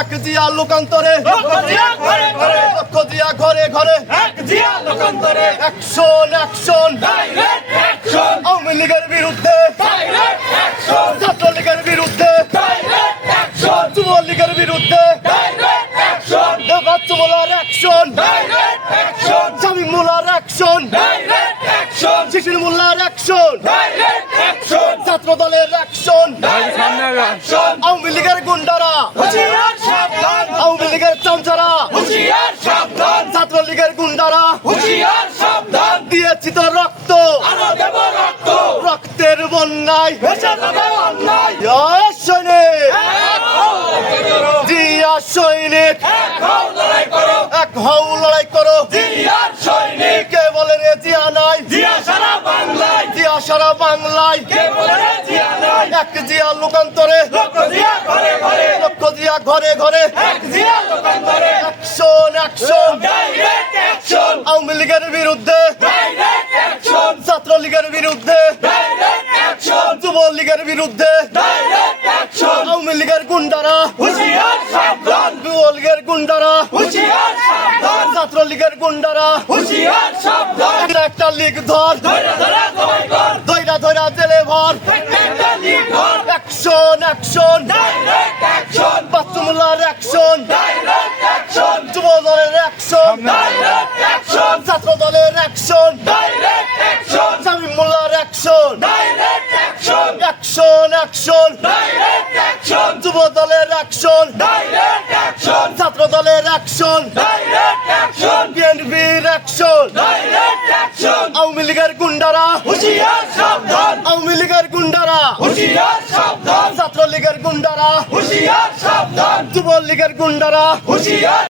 এক জিয়া লোকান্তরে লক্ষ জিয়া ঘরে ঘরে অ্যাকশন অ্যাকশন আওয়ামী লীগের বিরুদ্ধে ছাত্রলীগের বিরুদ্ধে যুবলীগের বিরুদ্ধে বাচ্চুমোলার অ্যাকশন শামীম মোল্লার অ্যাকশন শিশির মোল্লার অ্যাকশন ছাত্র দলের অ্যাকশন আওয়ামী লীগের গুন্ডারা আওয়ামী লীগের চামচারা ছাত্রলীগের গুন্ডারা দিয়েছি তো রক্ত রক্তের বন্যায় সৈনিক জিয়া সৈনিক এক হও লড়াই করো কে বলে রে জিয়া নাই জিয়া সারা বাংলায় এক জিয়া লোকান্তরে লক্ষ জিয়া ঘরে ঘরে অ্যাকশন অ্যাকশন আওয়ামী লীগের বিরুদ্ধে ছাত্রলীগের বিরুদ্ধে যুবলীগের বিরুদ্ধে আওয়ামী লীগের গুন্ডারা যুবলীগের গুন্ডারা ছাত্রলীগের গুন্ডারা একটা লীগ ধর ধৈরা ধৈরা জেলে ভর অ্যাকশন অ্যাকশন বাচ্চুমোল্লার অ্যাকশন যুব দলের অ্যাকশন ছাত্র দলের অ্যাকশন শামীম মোল্লার অ্যাকশন অ্যাকশন অ্যাকশন যুব দলের অ্যাকশন ছাত্র দলের অ্যাকশন বিএনপির অ্যাকশন আওয়ামী লীগের গুন্ডারা আওয়ামী লীগের গুন্ডারা ছাত্রলীগের গুন্ডারা যুবলীগের গুন্ডারা